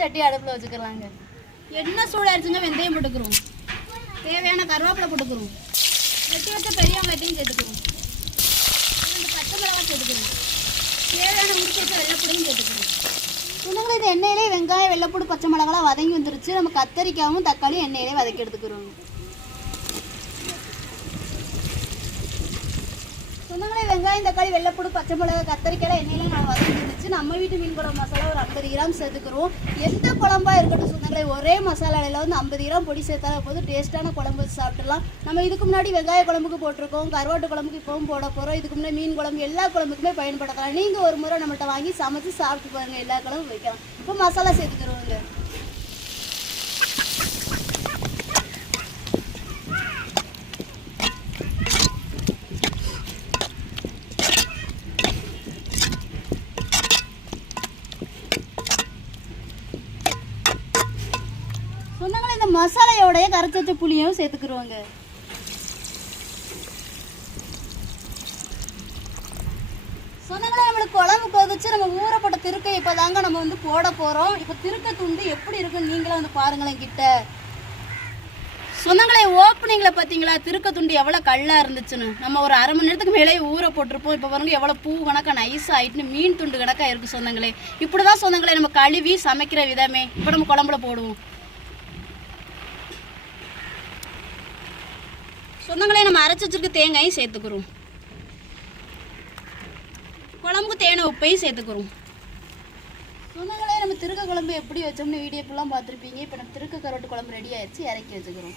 சட்டி அடுப்பில் வச்சுக்கலாங்க. எண்ணெய் சூடாயிருச்சுங்க. வெந்தயம் போட்டுக்கிறோம். தேவையான கருவேப்பிலை போட்டுக்கிறோம். வெட்டி வச்ச பெரிய வெங்காயத்தையும் சேர்த்துக்கிறோம். 2 பச்சை மிளகாய் சேர்த்துக்கிறோம். தேவையான உரிச்சு வச்ச வெள்ளைப்பூடையும் சேர்த்துக்கிறோம். சொந்தங்களே இது எண்ணெயிலே வெங்காயம் வெள்ளைப்பூடு பச்சை மிளகாலாம் வதங்கி வந்துருச்சு. நம்ம கத்தரிக்காயும் தக்காளியும் எண்ணெயிலே வதக்கி எடுத்துக்கிறோம். சொந்தங்களே வெங்காயம் தக்காளி வெள்ளைப்பூடு பச்சை மிளகாய் கத்தரிக்காய் எண்ணெயில நான் வதங்கி இருந்துச்சு. நம்ம வீட்டு மீன் குழம்பு மசாலா ஒரு 50 கிராம் சேர்த்துக்கிறோம். எந்த குழம்பா இருக்கட்டும் சொந்தங்களே, ஒரே மசாலாவில் வந்து 50 கிராம் பொடி சேர்த்தாலும் போது டேஸ்ட்டான குழம்பு வச்சு சாப்பிட்டுலாம். நம்ம இதுக்கு முன்னாடி வெங்காய குழம்புக்கு போட்டிருக்கோம், கருவாட்டு குழம்புக்கு இப்பவும் போட போகிறோம். இதுக்கு முன்னாடி மீன் குழம்பு எல்லா குழம்புக்குமே பயன்படுத்தலாம். நீங்கள் ஒரு முறை நம்மள்கிட்ட வாங்கி சமைச்சு சாப்பிட்டு பாருங்க, எல்லா குழம்பும் வைக்கலாம். இப்போ மசாலா சேர்த்துக்கிறோங்க. சொந்தங்களே இந்த மசாலையோடைய கரைச்சி வச்ச புளியும் சேர்த்துக்குருவாங்க. சொந்தங்களே நம்மளுக்கு குழம்பு கொதிச்சு நம்ம ஊறப்பட்ட திருக்கை இப்போ தாங்க நம்ம வந்து போட போகிறோம். இப்போ திருக்கை துண்டு எப்படி இருக்குன்னு நீங்களும் வந்து பாருங்களேன் கிட்ட. சொந்தங்களே ஓப்பனிங்கில் பார்த்தீங்களா திருக்க துண்டு எவ்வளோ கல்லாக இருந்துச்சுன்னு. நம்ம ஒரு அரை மணி நேரத்துக்கு மேலே ஊற போட்டிருப்போம். இப்போ பாருங்க எவ்வளோ பூ கணக்காக நைஸ் ஆகிட்டுன்னு மீன் துண்டு கணக்காக இருக்குது சொந்தங்களே. இப்படி தான் சொந்தங்களே நம்ம கழுவி சமைக்கிற விதமே. இப்போ நம்ம குழம்புல போடுவோம். சொந்தங்களே நம்ம அரைச்சி வச்சிருக்க தேங்காயும் சேர்த்துக்கிறோம். குழம்புக்கு தேனை உப்பையும் சேர்த்துக்கிறோம். சொந்தங்களே நம்ம திருக்க குழம்பு எப்படி வச்சோம்னு வீடியோ ஃபுல்லாக பார்த்துருப்பீங்க. இப்போ நம்ம திருக்க கருவாட்டு குழம்பு ரெடி ஆயிடுச்சு, இறக்கி வச்சுக்கிறோம்.